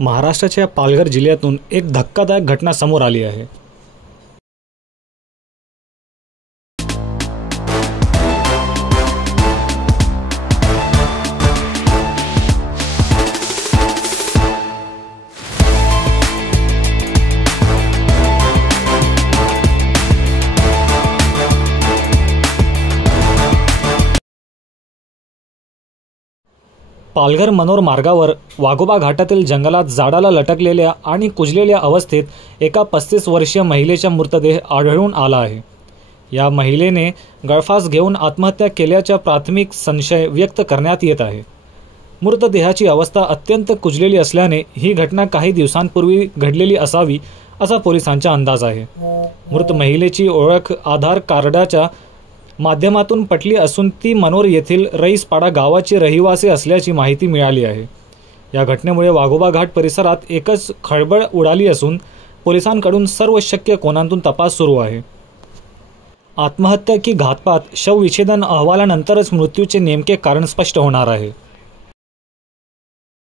महाराष्ट्राच्या पालघर जिल्ह्यातून एक धक्कादायक घटना समोर आली आहे। पालघर मनोर मार्गावर वाघोबा घाटातील जंगलात झाडाला लटकलेल्या आणि कुजलेल्या अवस्थेत एका 35 वर्षीय महिलेचा मृतदेह आढळून आला आहे। या महिलेने गळफास घेऊन आत्महत्या केल्याचा प्राथमिक संशय व्यक्त करण्यात येत आहे। मृतदेहाची अवस्था अत्यंत कुजलेली असल्याने ही घटना काही दिवसांपूर्वी घडलेली असावी असा पोलिसांचा अंदाज आहे। मृत महिलेची ओळख आधार कार्डाच्या माध्यमातून पटली असून ती मनोर येथील रईसपाडा गावाची रहिवासी असल्याची माहिती मिळाली आहे। या घटनेमुळे वाघोबा घाट परिसरात एकच खळबळ उडाली असून पोलिसांकडून सर्व शक्य कोनातून तपास सुरू आहे। आत्महत्या की घातपात शवविच्छेदन अहवालानंतरच मृत्यूचे नेमके कारण स्पष्ट होणार आहे।